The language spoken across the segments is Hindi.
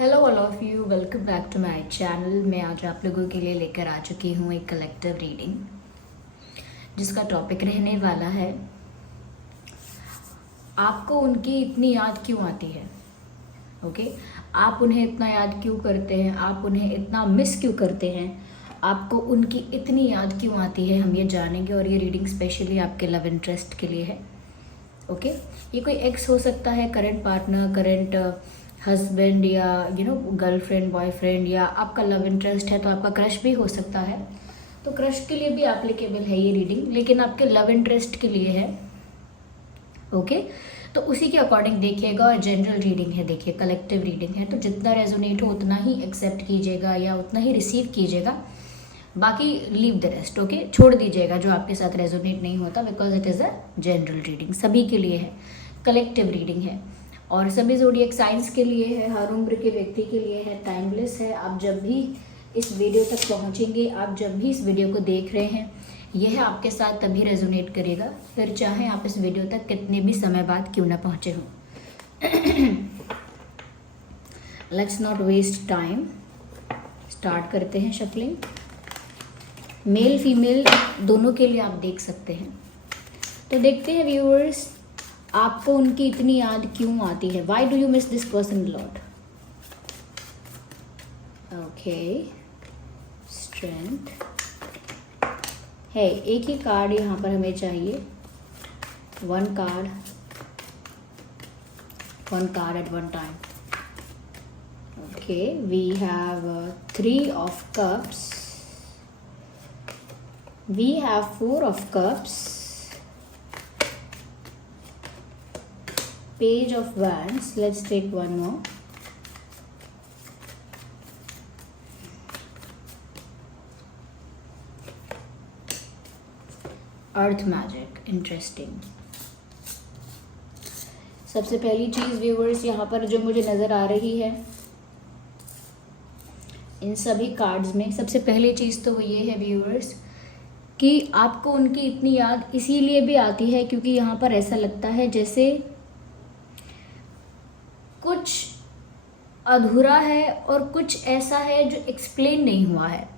Hello all of you, welcome back to my channel. मैं आज आप लोगों के लिए लेकर आ चुकी हूँ एक कलेक्टिव रीडिंग जिसका टॉपिक रहने वाला है आपको उनकी इतनी याद क्यों आती है। ओके, आप उन्हें इतना याद क्यों करते हैं, आप उन्हें इतना मिस क्यों करते हैं, आपको उनकी इतनी याद क्यों आती है, हम ये जानेंगे। और ये रीडिंग स्पेशली आपके लव इंटरेस्ट के लिए है। ओके, ये कोई एक्स हो सकता है, करंट पार्टनर, करंट हस्बैंड, या गर्लफ्रेंड, बॉयफ्रेंड, या आपका लव इंटरेस्ट है तो आपका क्रश भी हो सकता है। तो क्रश के लिए भी एप्लीकेबल है ये रीडिंग, लेकिन आपके लव इंटरेस्ट के लिए है। ओके, तो उसी के अकॉर्डिंग देखिएगा। और जनरल रीडिंग है, देखिए कलेक्टिव रीडिंग है, तो जितना रेजोनेट हो उतना ही एक्सेप्ट कीजिएगा या उतना ही रिसीव कीजिएगा, बाकी लीव द रेस्ट। ओके, छोड़ दीजिएगा जो आपके साथ रेजोनेट नहीं होता, because it is a general reading, सभी के लिए है, कलेक्टिव रीडिंग है और सभी ज़ोडिएक साइंस के लिए है, हर उम्र के व्यक्ति के लिए है, टाइमलेस है। आप जब भी इस वीडियो तक पहुंचेंगे, आप जब भी इस वीडियो को देख रहे हैं, यह आपके साथ तभी रेजोनेट करेगा, फिर चाहे आप इस वीडियो तक कितने भी समय बाद क्यों ना पहुंचे हों। Let's not waste time, start करते हैं शफलिंग। मेल फीमेल दोनों के लिए आप देख सकते हैं। तो देखते हैं व्यूअर्स, आपको उनकी इतनी याद क्यों आती है। Why do you miss this person lot. Okay, strength है, एक ही कार्ड यहाँ पर हमें चाहिए, one card at one time. Okay, we have 3 of cups, we have 4 of cups, Page of Wands. Let's take one more. Earth Magic. Interesting. सबसे पहली चीज़ व्यूअर्स यहाँ पर जो मुझे नज़र आ रही है इन सभी कार्ड्स में, सबसे पहली चीज़ तो वो ये है व्यूअर्स कि आपको उनकी इतनी याद इसीलिए भी आती है क्योंकि यहाँ पर ऐसा लगता है जैसे कुछ अधूरा है और कुछ ऐसा है जो एक्सप्लेन नहीं हुआ है।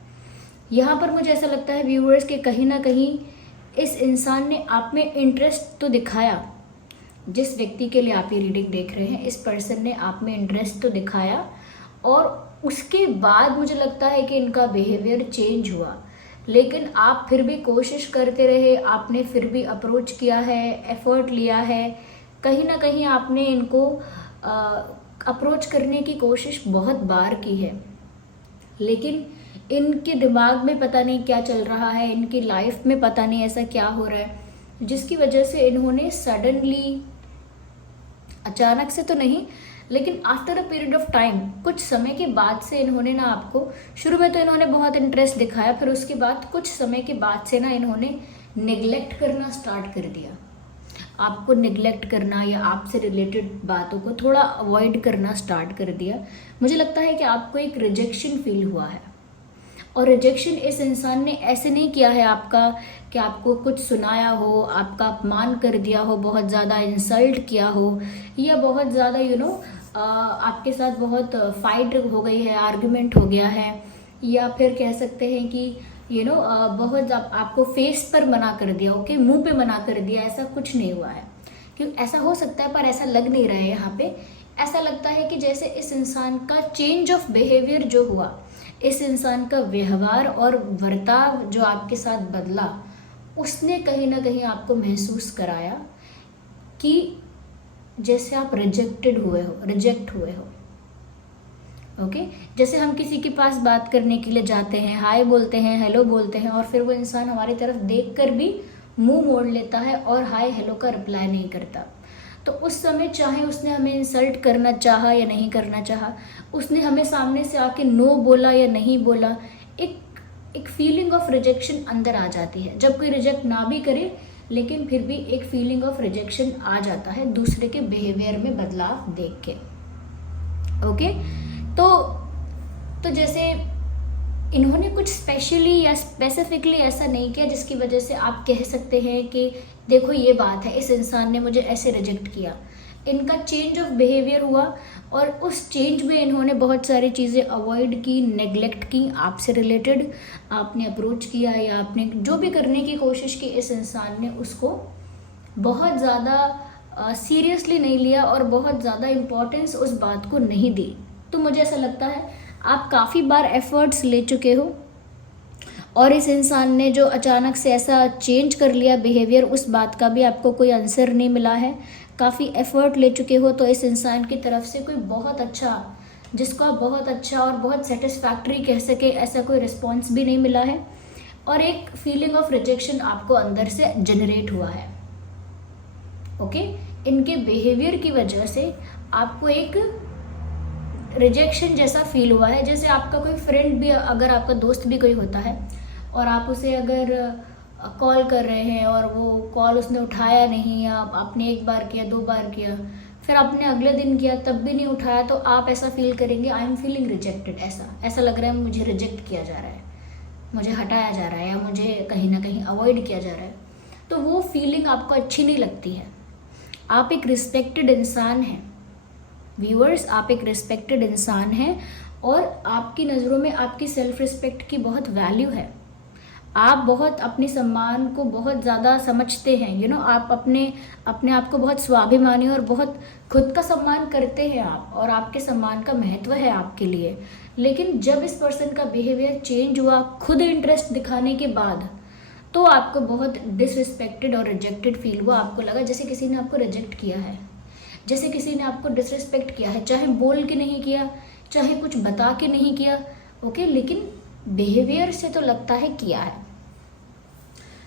यहाँ पर मुझे ऐसा लगता है व्यूअर्स कि कहीं ना कहीं इस इंसान ने आप में इंटरेस्ट तो दिखाया, जिस व्यक्ति के लिए आप ये रीडिंग देख रहे हैं, इस पर्सन ने आप में इंटरेस्ट तो दिखाया और उसके बाद मुझे लगता है कि इनका बिहेवियर चेंज हुआ, लेकिन आप फिर भी कोशिश करते रहे, आपने फिर भी अप्रोच किया है, एफर्ट लिया है, कहीं ना कहीं आपने इनको अप्रोच करने की कोशिश बहुत बार की है, लेकिन इनके दिमाग में पता नहीं क्या चल रहा है, इनकी लाइफ में पता नहीं ऐसा क्या हो रहा है, जिसकी वजह से इन्होंने सडनली, अचानक से तो नहीं लेकिन after a period of time, कुछ समय के बाद से इन्होंने ना आपको, शुरू में तो इन्होंने बहुत इंटरेस्ट दिखाया, फिर उसके बाद कुछ समय के बाद से ना इन्होंने निगलेक्ट करना स्टार्ट कर दिया। आपको निगलेक्ट करना या आपसे रिलेटेड बातों को थोड़ा अवॉइड करना स्टार्ट कर दिया। मुझे लगता है कि आपको एक रिजेक्शन फील हुआ है, और रिजेक्शन इस इंसान ने ऐसे नहीं किया है आपका कि आपको कुछ सुनाया हो, आपका अपमान कर दिया हो, बहुत ज़्यादा इंसल्ट किया हो, या बहुत ज़्यादा आपके साथ बहुत फाइट हो गई है, आर्ग्यूमेंट हो गया है, या फिर कह सकते हैं कि बहुत आपको फेस पर मना कर दिया, ओके, मुंह पे मना कर दिया, ऐसा कुछ नहीं हुआ है। क्यों ऐसा हो सकता है पर ऐसा लग नहीं रहा है यहाँ पे। ऐसा लगता है कि जैसे इस इंसान का चेंज ऑफ बिहेवियर जो हुआ, इस इंसान का व्यवहार और बर्ताव जो आपके साथ बदला, उसने कहीं ना कहीं आपको महसूस कराया कि जैसे आप रिजेक्ट हुए हो। ओके, जैसे हम किसी के पास बात करने के लिए जाते हैं, हाय बोलते हैं, हेलो बोलते हैं, और फिर वो इंसान हमारी तरफ देखकर भी मुंह मोड़ लेता है और हाय हेलो का रिप्लाई नहीं करता। तो उस समय चाहे उसने हमें इंसल्ट करना चाहा या नहीं करना चाहा, उसने हमें सामने से आके नो बोला या नहीं बोला, एक फीलिंग ऑफ रिजेक्शन अंदर आ जाती है। जब कोई रिजेक्ट ना भी करे लेकिन फिर भी एक फीलिंग ऑफ रिजेक्शन आ जाता है दूसरे के बिहेवियर में बदलाव देख के। ओके, तो जैसे इन्होंने कुछ स्पेशली या स्पेसिफिकली ऐसा नहीं किया जिसकी वजह से आप कह सकते हैं कि देखो ये बात है, इस इंसान ने मुझे ऐसे रिजेक्ट किया, इनका चेंज ऑफ बिहेवियर हुआ और उस चेंज में इन्होंने बहुत सारी चीज़ें अवॉइड की, नेग्लेक्ट की, आपसे रिलेटेड आपने अप्रोच किया या आपने जो भी करने की कोशिश की, इस इंसान ने उसको बहुत ज़्यादा सीरियसली नहीं लिया और बहुत ज़्यादा इम्पोर्टेंस उस बात को नहीं दी। तो मुझे ऐसा लगता है आप काफ़ी बार एफर्ट्स ले चुके हो और इस इंसान ने जो अचानक से ऐसा चेंज कर लिया बिहेवियर, उस बात का भी आपको कोई आंसर नहीं मिला है। काफ़ी एफर्ट ले चुके हो, तो इस इंसान की तरफ से कोई बहुत अच्छा, जिसको आप बहुत अच्छा और बहुत सेटिस्फैक्ट्री कह सके, ऐसा कोई रिस्पॉन्स भी नहीं मिला है और एक फीलिंग ऑफ रिजेक्शन आपको अंदर से जनरेट हुआ है। ओके, इनके बिहेवियर की वजह से आपको एक रिजेक्शन जैसा फील हुआ है। जैसे आपका कोई फ्रेंड भी, अगर आपका दोस्त भी कोई होता है और आप उसे अगर कॉल कर रहे हैं और वो कॉल उसने उठाया नहीं, या आपने एक बार किया, 2 बार किया, फिर आपने अगले दिन किया तब भी नहीं उठाया, तो आप ऐसा फील करेंगे आई एम फीलिंग रिजेक्टेड। ऐसा लग रहा है मुझे रिजेक्ट किया जा रहा है, मुझे हटाया जा रहा है या मुझे कहीं ना कहीं अवॉइड किया जा रहा है। तो वो फीलिंग आपको अच्छी नहीं लगती है। आप एक रिस्पेक्टेड इंसान हैं व्यूअर्स, आप एक रिस्पेक्टेड इंसान हैं और आपकी नज़रों में आपकी सेल्फ रिस्पेक्ट की बहुत वैल्यू है। आप बहुत अपने सम्मान को बहुत ज़्यादा समझते हैं, आप अपने आप को बहुत स्वाभिमानी और बहुत खुद का सम्मान करते हैं आप, और आपके सम्मान का महत्व है आपके लिए। लेकिन जब इस पर्सन का बिहेवियर चेंज हुआ खुद इंटरेस्ट दिखाने के बाद, तो आपको बहुत डिसरिस्पेक्टेड और रिजेक्टेड फील हुआ। आपको लगा जैसे किसी ने आपको रिजेक्ट किया है, जैसे किसी ने आपको डिसरिस्पेक्ट किया है, चाहे बोल के नहीं किया, चाहे कुछ बता के नहीं किया, ओके, लेकिन बिहेवियर से तो लगता है किया है।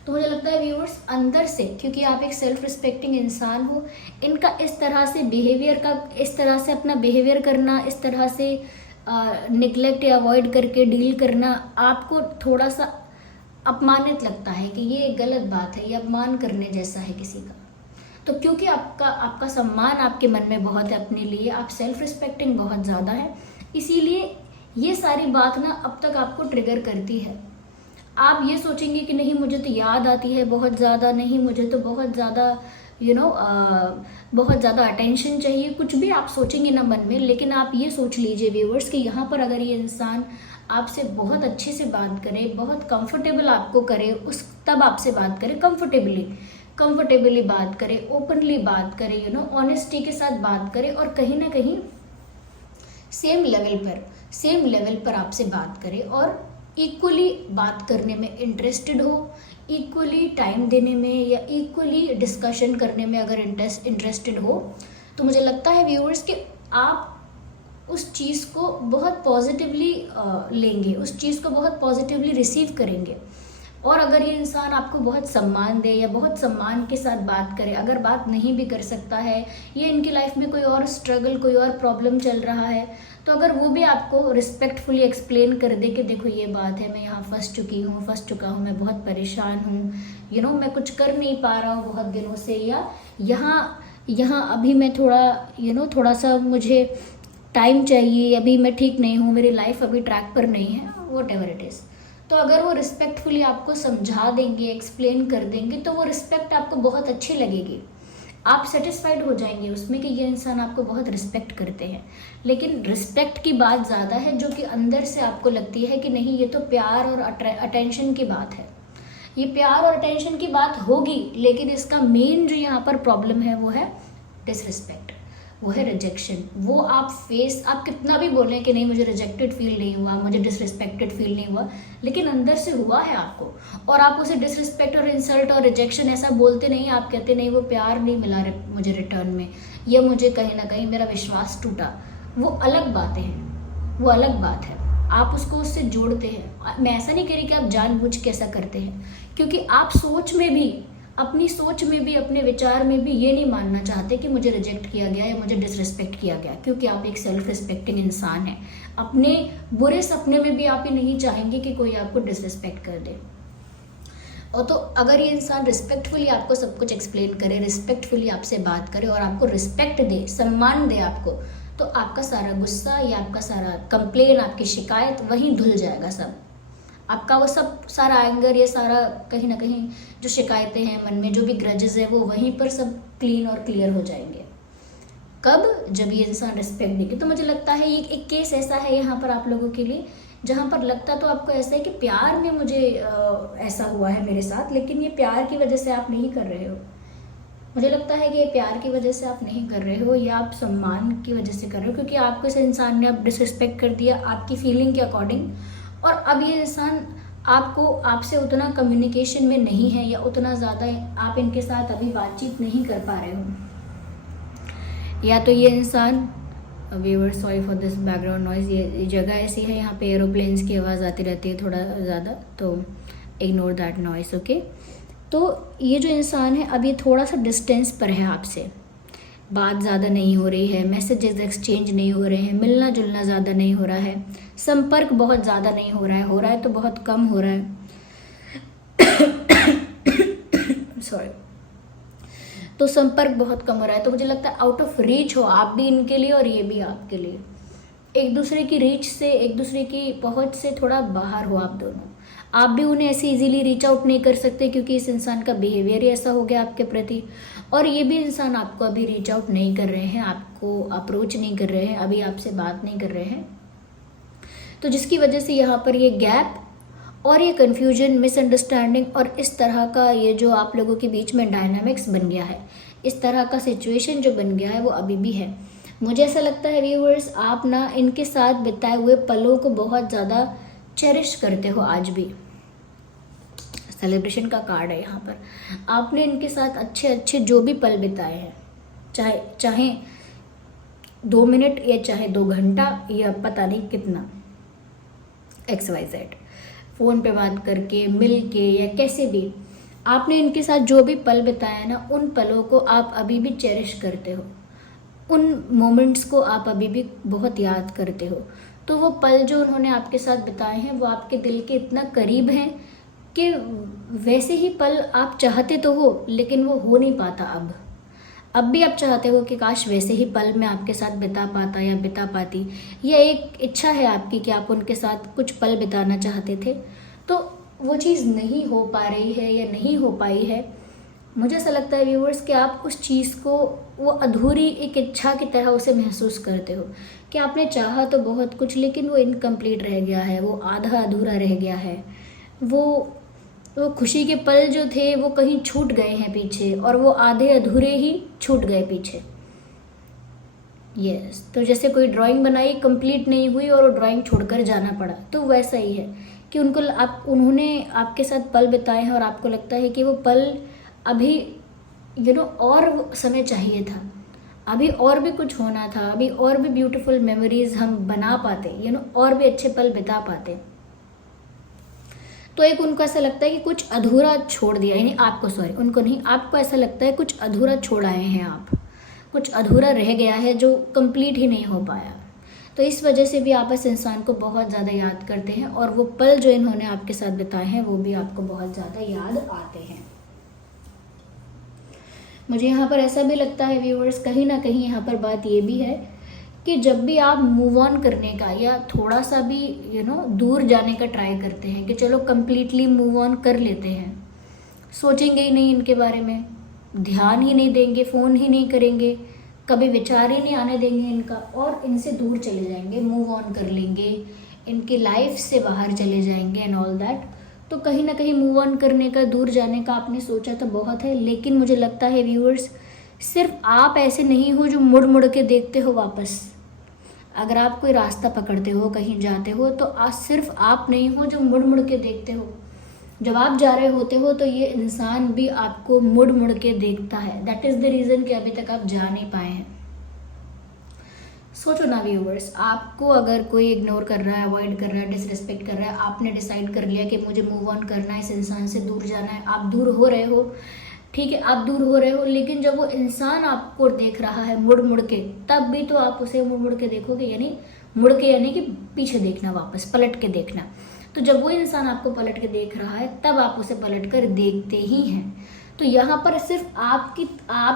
तो मुझे लगता है व्यूअर्स, अंदर से, क्योंकि आप एक सेल्फ रिस्पेक्टिंग इंसान हो, इनका इस तरह से बिहेवियर का, इस तरह से अपना बिहेवियर करना, इस तरह से निगलेक्ट या अवॉइड करके डील करना आपको थोड़ा सा अपमानित लगता है कि ये एक गलत बात है, ये अपमान करने जैसा है किसी का। तो क्योंकि आपका सम्मान आपके मन में बहुत है अपने लिए, आप सेल्फ रिस्पेक्टिंग बहुत ज़्यादा है, इसीलिए ये सारी बात ना अब तक आपको ट्रिगर करती है। आप ये सोचेंगे कि नहीं मुझे तो याद आती है बहुत ज़्यादा, नहीं मुझे तो बहुत ज़्यादा बहुत ज़्यादा अटेंशन चाहिए, कुछ भी आप सोचेंगे ना मन में। लेकिन आप ये सोच लीजिए व्यूअर्स कि यहाँ पर अगर ये इंसान आपसे बहुत अच्छे से बात करे, बहुत कंफर्टेबल आपको करे, तब आपसे बात करे, कंफर्टेबली बात करे, ओपनली बात करे, ऑनेस्टी के साथ बात करे, और कहीं ना कहीं सेम लेवल पर आपसे बात करे और इक्वली बात करने में इंटरेस्टेड हो, इक्वली टाइम देने में या इक्वली डिस्कशन करने में अगर इंटरेस्टेड हो, तो मुझे लगता है व्यूअर्स कि आप उस चीज़ को बहुत पॉजिटिवली लेंगे, उस चीज़ को बहुत पॉजिटिवली रिसीव करेंगे। और अगर ये इंसान आपको बहुत सम्मान दे या बहुत सम्मान के साथ बात करे, अगर बात नहीं भी कर सकता है, ये इनकी लाइफ में कोई और स्ट्रगल, कोई और प्रॉब्लम चल रहा है, तो अगर वो भी आपको रिस्पेक्टफुली एक्सप्लेन कर दे कि देखो ये बात है, मैं यहाँ फंस चुका हूँ, मैं बहुत परेशान हूँ, मैं कुछ कर नहीं पा रहा हूँ बहुत दिनों से, या यहाँ अभी मैं थोड़ा थोड़ा सा मुझे टाइम चाहिए, अभी मैं ठीक नहीं हूँ, मेरी लाइफ अभी ट्रैक पर नहीं है, वॉट एवर इट इज़। तो अगर वो रिस्पेक्टफुली आपको समझा देंगे, एक्सप्लेन कर देंगे, तो वो रिस्पेक्ट आपको बहुत अच्छी लगेगी, आप सेटिस्फाइड हो जाएंगे उसमें कि ये इंसान आपको बहुत रिस्पेक्ट करते हैं। लेकिन रिस्पेक्ट की बात ज़्यादा है, जो कि अंदर से आपको लगती है कि नहीं ये तो प्यार और अटेंशन की बात है, ये प्यार और अटेंशन की बात होगी, लेकिन इसका मेन जो यहाँ पर प्रॉब्लम है वो है डिसरिस्पेक्ट, वो है रिजेक्शन। वो आप कितना भी बोलें कि नहीं मुझे रिजेक्टेड फील नहीं हुआ, मुझे डिसरिस्पेक्टेड फील नहीं हुआ, लेकिन अंदर से हुआ है आपको, और आप उसे डिसरिस्पेक्ट और इंसल्ट और रिजेक्शन ऐसा बोलते नहीं, आप कहते नहीं वो प्यार नहीं मिला मुझे रिटर्न में, या मुझे कहीं ना कहीं मेरा विश्वास टूटा। वो अलग बातें हैं, वो अलग बात है, आप उसको उससे जोड़ते हैं। मैं ऐसा नहीं कह रही कि आप जानबूझ के ऐसा करते हैं, क्योंकि आप अपनी सोच में भी अपने विचार में भी ये नहीं मानना चाहते कि मुझे रिजेक्ट किया गया या मुझे डिसरिस्पेक्ट किया गया, क्योंकि आप एक सेल्फ रिस्पेक्टिंग इंसान हैं। अपने बुरे सपने में भी आप ये नहीं चाहेंगे कि कोई आपको डिसरिस्पेक्ट कर दे। और तो अगर ये इंसान रिस्पेक्टफुली आपको सब कुछ एक्सप्लेन करे, रिस्पेक्टफुली आपसे बात करे और आपको रिस्पेक्ट दे, सम्मान दे आपको, तो आपका सारा गुस्सा या आपका सारा कंप्लेन, आपकी शिकायत वहीं धुल जाएगा सब। आपका वो सब सारा एंगर, ये सारा कहीं ना कहीं जो शिकायतें हैं मन में, जो भी ग्रजेस है, वो वहीं पर सब क्लीन और क्लियर हो जाएंगे। कब? जब ये इंसान रिस्पेक्ट देगी। तो मुझे लगता है ये एक केस ऐसा है यहाँ पर आप लोगों के लिए, जहाँ पर लगता तो आपको ऐसा है कि प्यार में मुझे ऐसा हुआ है मेरे साथ, लेकिन ये प्यार की वजह से आप नहीं कर रहे हो। मुझे लगता है कि ये प्यार की वजह से आप नहीं कर रहे हो, या आप सम्मान की वजह से कर रहे हो, क्योंकि आपको इस इंसान ने अब डिसरिस्पेक्ट कर दिया आपकी फीलिंग के अकॉर्डिंग, और अब ये इंसान आपसे उतना कम्युनिकेशन में नहीं है, या उतना ज़्यादा आप इनके साथ अभी बातचीत नहीं कर पा रहे हो। या तो ये इंसान, viewer sorry for this background noise, ये जगह ऐसी है यहाँ पे एरोप्लेन्स की आवाज़ आती रहती है थोड़ा ज़्यादा, तो इग्नोर दैट नॉइज़, ओके। तो ये जो इंसान है अब ये थोड़ा सा डिस्टेंस पर है आपसे, बात ज़्यादा नहीं हो रही है, मैसेजेस एक्सचेंज नहीं हो रहे हैं, मिलना जुलना ज़्यादा नहीं हो रहा है, संपर्क बहुत ज़्यादा नहीं हो रहा है तो बहुत कम हो रहा है। सॉरी। तो संपर्क बहुत कम हो रहा है, तो मुझे लगता है आउट ऑफ रीच हो आप भी इनके लिए और ये भी आपके लिए, एक दूसरे की रीच से, एक दूसरे की पहुंच से थोड़ा बाहर हो आप दोनों। आप भी उन्हें ऐसे इजीली रीच आउट नहीं कर सकते, क्योंकि इस इंसान का बिहेवियर ही ऐसा हो गया आपके प्रति, और ये भी इंसान आपको अभी रीच आउट नहीं कर रहे हैं, आपको अप्रोच नहीं कर रहे हैं, अभी आपसे बात नहीं कर रहे हैं। तो जिसकी वजह से यहाँ पर ये गैप और ये कन्फ्यूजन, मिसअंडरस्टैंडिंग और इस तरह का ये जो आप लोगों के बीच में डायनामिक्स बन गया है, इस तरह का सिचुएशन जो बन गया है, वो अभी भी है। मुझे ऐसा लगता है व्यूअर्स, आप ना इनके साथ बिताए हुए पलों को बहुत ज़्यादा चेरिश करते हो आज भी। सेलिब्रेशन का कार्ड है यहाँ पर। आपने इनके साथ अच्छे अच्छे जो भी पल बिताए हैं, चाहे 2 मिनट या चाहे 2 घंटा या पता नहीं कितना, XYZ, फ़ोन पे बात करके, मिल के या कैसे भी, आपने इनके साथ जो भी पल बिताया ना, उन पलों को आप अभी भी चेरिश करते हो, उन मोमेंट्स को आप अभी भी बहुत याद करते हो। तो वो पल जो उन्होंने आपके साथ बिताए हैं वो आपके दिल के इतना करीब हैं कि वैसे ही पल आप चाहते तो हो, लेकिन वो हो नहीं पाता। अब भी आप चाहते हो कि काश वैसे ही पल मैं आपके साथ बिता पाता या बिता पाती। यह एक इच्छा है आपकी कि आप उनके साथ कुछ पल बिताना चाहते थे, तो वो चीज़ नहीं हो पा रही है या नहीं हो पाई है। मुझे ऐसा लगता है व्यूअर्स कि आप उस चीज़ को वो अधूरी एक इच्छा की तरह उसे महसूस करते हो कि आपने चाहा तो बहुत कुछ, लेकिन वो इनकम्प्लीट रह गया है, वो आधा अधूरा रह गया है। वो खुशी के पल जो थे वो कहीं छूट गए हैं पीछे, और वो आधे अधूरे ही छूट गए पीछे। यस, तो जैसे कोई ड्राइंग बनाई, कंप्लीट नहीं हुई और वो ड्राइंग छोड़कर जाना पड़ा, तो वैसा ही है कि उन्होंने आपके साथ पल बिताए हैं और आपको लगता है कि वो पल अभी और समय चाहिए था, अभी और भी कुछ होना था, अभी और भी ब्यूटीफुल मेमोरीज हम बना पाते, और भी अच्छे पल बिता पाते। तो एक उनको ऐसा लगता है कि कुछ अधूरा छोड़ दिया, यानी उनको नहीं, आपको ऐसा लगता है कुछ अधूरा छोड़ आए हैं आप, कुछ अधूरा रह गया है जो कंप्लीट ही नहीं हो पाया। तो इस वजह से भी आप इस इंसान को बहुत ज़्यादा याद करते हैं, और वो पल जो इन्होंने आपके साथ बिताए हैं वो भी आपको बहुत ज़्यादा याद आते हैं। मुझे यहाँ पर ऐसा भी लगता है व्यूअर्स, कहीं ना कहीं यहाँ पर बात ये भी है कि जब भी आप मूव ऑन करने का या थोड़ा सा भी दूर जाने का ट्राई करते हैं कि चलो कंप्लीटली मूव ऑन कर लेते हैं, सोचेंगे ही नहीं इनके बारे में, ध्यान ही नहीं देंगे, फ़ोन ही नहीं करेंगे, कभी विचार ही नहीं आने देंगे इनका, और इनसे दूर चले जाएंगे, मूव ऑन कर लेंगे, इनकी लाइफ से बाहर चले जाएंगे एंड ऑल दैट। तो कहीं ना कहीं मूव ऑन करने का, दूर जाने का आपने सोचा तो बहुत है, लेकिन मुझे लगता है व्यूअर्स, सिर्फ आप ऐसे नहीं हो जो मुड़ मुड़ के देखते हो वापस। अगर आप कोई रास्ता पकड़ते हो, कहीं जाते हो, तो आज सिर्फ आप नहीं हो जो मुड़ मुड़ के देखते हो। जब आप जा रहे होते हो तो ये इंसान भी आपको मुड़ मुड़ के देखता है। दैट इज़ द रीज़न कि अभी तक आप जा नहीं पाए हैं। सोचो ना व्यूअर्स, आपको अगर कोई इग्नोर कर रहा है, अवॉइड कर रहा है, डिसरिस्पेक्ट कर रहा है, आपने डिसाइड कर लिया कि मुझे मूव ऑन करना है, इस इंसान से दूर जाना है, आप दूर हो रहे हो, ठीक है, आप दूर हो रहे हो, लेकिन जब वो इंसान आपको देख रहा है मुड़ मुड़ के, तब भी तो आप उसे मुड़ मुड़ के देखोगे, यानी मुड़ के यानी कि पीछे देखना, वापस पलट के देखना। तो जब वो इंसान आपको पलट के देख रहा है तब आप उसे पलट कर देखते ही हैं। तो यहाँ पर सिर्फ आप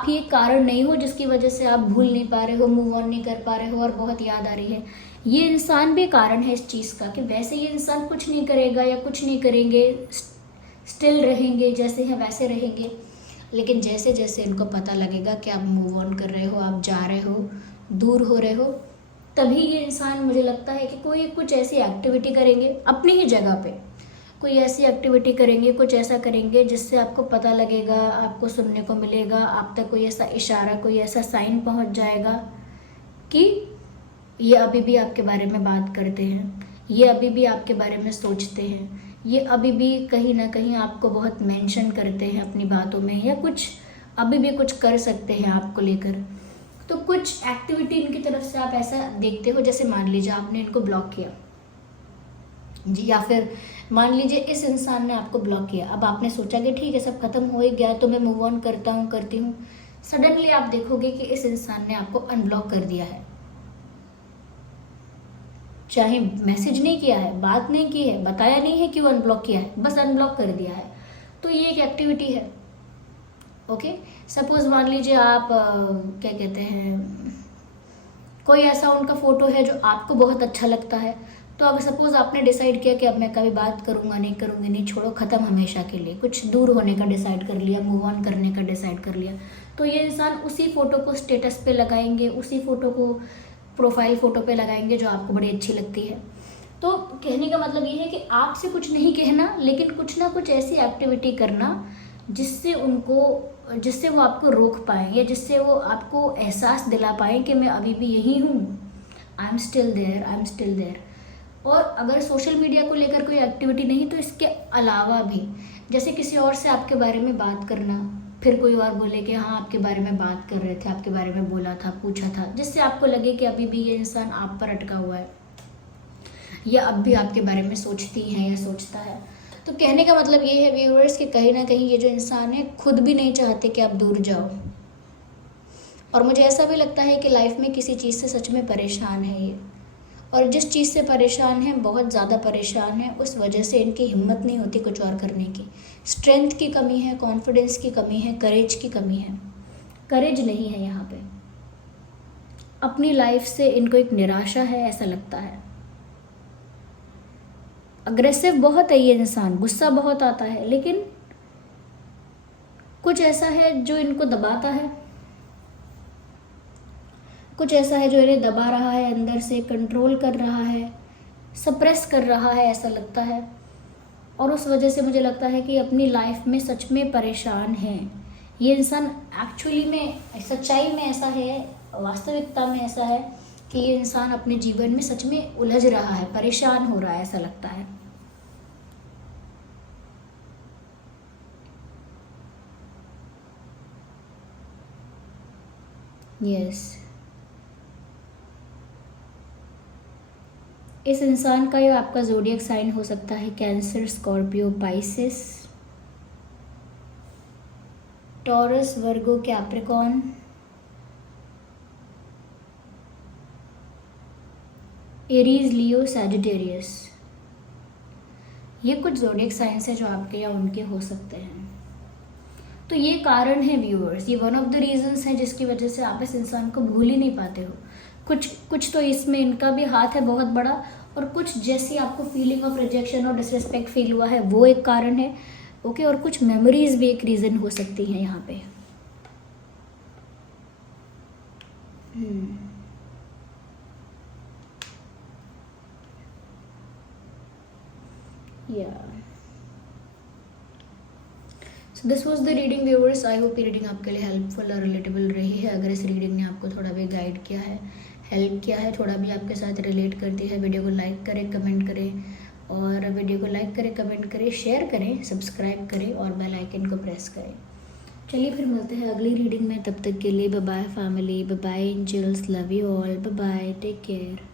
ही एक कारण नहीं हो जिसकी वजह से आप भूल नहीं पा रहे हो, मूव ऑन नहीं कर पा रहे हो और बहुत याद आ रही है। ये इंसान भी कारण है इस चीज़ का कि वैसे ये इंसान कुछ नहीं करेगा या कुछ नहीं करेंगे, स्टिल रहेंगे, जैसे हैं वैसे रहेंगे, लेकिन जैसे जैसे इनको पता लगेगा कि आप मूव ऑन कर रहे हो, आप जा रहे हो, दूर हो रहे हो, तभी ये इंसान मुझे लगता है कि कोई कुछ ऐसी एक्टिविटी करेंगे अपनी ही जगह पे, कोई ऐसी एक्टिविटी करेंगे, कुछ ऐसा करेंगे जिससे आपको पता लगेगा, आपको सुनने को मिलेगा, आप तक कोई ऐसा इशारा, कोई ऐसा साइन पहुंच जाएगा कि ये अभी भी आपके बारे में बात करते हैं, ये अभी भी आपके बारे में सोचते हैं, ये अभी भी कहीं ना कहीं आपको बहुत मेंशन करते हैं अपनी बातों में, या कुछ अभी भी कुछ कर सकते हैं आपको लेकर। तो कुछ एक्टिविटी इनकी तरफ से आप ऐसा देखते हो, जैसे मान लीजिए आपने इनको ब्लॉक किया जी, या फिर मान लीजिए इस इंसान ने आपको ब्लॉक किया। अब आपने सोचा कि ठीक है, सब खत्म हो ही गया तो मैं मूव ऑन करता हूँ, करती हूँ। सडनली आप देखोगे कि इस इंसान ने आपको अनब्लॉक कर दिया है, चाहे मैसेज नहीं किया है, बात नहीं की है, बताया नहीं है कि वो अनब्लॉक किया है, बस अनब्लॉक कर दिया है। तो ये एक एक्टिविटी है। ओके, सपोज मान लीजिए आप क्या कहते हैं, कोई ऐसा उनका फोटो है जो आपको बहुत अच्छा लगता है, तो अगर सपोज आपने डिसाइड किया कि अब मैं कभी बात करूंगा नहीं, करूंगी नहीं, छोड़ो, ख़त्म हमेशा के लिए, कुछ दूर होने का डिसाइड कर लिया, मूव ऑन करने का डिसाइड कर लिया, तो ये इंसान उसी फ़ोटो को स्टेटस पे लगाएंगे, उसी फ़ोटो को प्रोफाइल फ़ोटो पे लगाएंगे जो आपको बड़ी अच्छी लगती है। तो कहने का मतलब ये है कि आपसे कुछ नहीं कहना, लेकिन कुछ ना कुछ ऐसी एक्टिविटी करना जिससे वो आपको रोक पाएँ, या जिससे वो आपको एहसास दिला पाएँ कि मैं अभी भी यही हूँ, I am still there, I am still there. और अगर सोशल मीडिया को लेकर कोई एक्टिविटी नहीं, तो इसके अलावा भी, जैसे किसी और से आपके बारे में बात करना, फिर कोई और बोले कि हाँ आपके बारे में बात कर रहे थे, आपके बारे में बोला था, पूछा था, जिससे आपको लगे कि अभी भी ये इंसान आप पर अटका हुआ है, या अब भी आपके बारे में सोचती हैं या सोचता है। तो कहने का मतलब ये है व्यूअर्स कि कहीं ना कहीं ये जो इंसान है खुद भी नहीं चाहते कि आप दूर जाओ। और मुझे ऐसा भी लगता है कि लाइफ में किसी चीज़ से सच में परेशान है ये, और जिस चीज़ से परेशान है, बहुत ज़्यादा परेशान है, उस वजह से इनकी हिम्मत नहीं होती कुछ और करने की। स्ट्रेंथ की कमी है, कॉन्फिडेंस की कमी है, करेज की कमी है। करेज नहीं है यहाँ पे। अपनी लाइफ से इनको एक निराशा है, ऐसा लगता है। अग्रेसिव बहुत है ये इंसान, गुस्सा बहुत आता है, लेकिन कुछ ऐसा है जो इनको दबाता है, कुछ ऐसा है जो इन्हें दबा रहा है, अंदर से कंट्रोल कर रहा है, सप्रेस कर रहा है, ऐसा लगता है। और उस वजह से मुझे लगता है कि अपनी लाइफ में सच में परेशान है ये इंसान। एक्चुअली में, सच्चाई में ऐसा है, वास्तविकता में ऐसा है कि ये इंसान अपने जीवन में सच में उलझ रहा है, परेशान हो रहा है, ऐसा लगता है। यस, इस इंसान का ये आपका ज़ोडिएक साइन हो सकता है कैंसर, स्कॉर्पियो, पाइसिस, टॉरस, वर्गो, कैप्रिकॉर्न, एरीज, लियो, सैजिटेरियस। ये कुछ ज़ोडिएक साइंस है जो आपके या उनके हो सकते हैं। तो ये कारण है व्यूअर्स, ये वन ऑफ द रीजंस है जिसकी वजह से आप इस इंसान को भूल ही नहीं पाते हो। कुछ तो इसमें इनका भी हाथ है बहुत बड़ा, और कुछ जैसी आपको फीलिंग ऑफ रिजेक्शन और डिसरिस्पेक्ट फील हुआ है वो एक कारण है। ओके, और कुछ मेमोरीज भी एक रीज़न हो सकती हैं यहाँ पे। So this was the reading viewers. I hope ये रीडिंग आपके लिए हेल्पफुल और रिलेटेबल रही है। अगर इस रीडिंग ने आपको थोड़ा भी गाइड किया है, हेल्प किया है, थोड़ा भी आपके साथ रिलेट करती है, वीडियो को लाइक करें, कमेंट करें, और वीडियो को लाइक करें, कमेंट करें, शेयर करें, सब्सक्राइब करें और बेल आइकन को प्रेस करें। चलिए फिर मिलते हैं अगली रीडिंग में, तब तक के लिए bye bye family, bye bye angels, love you all, bye bye, take care.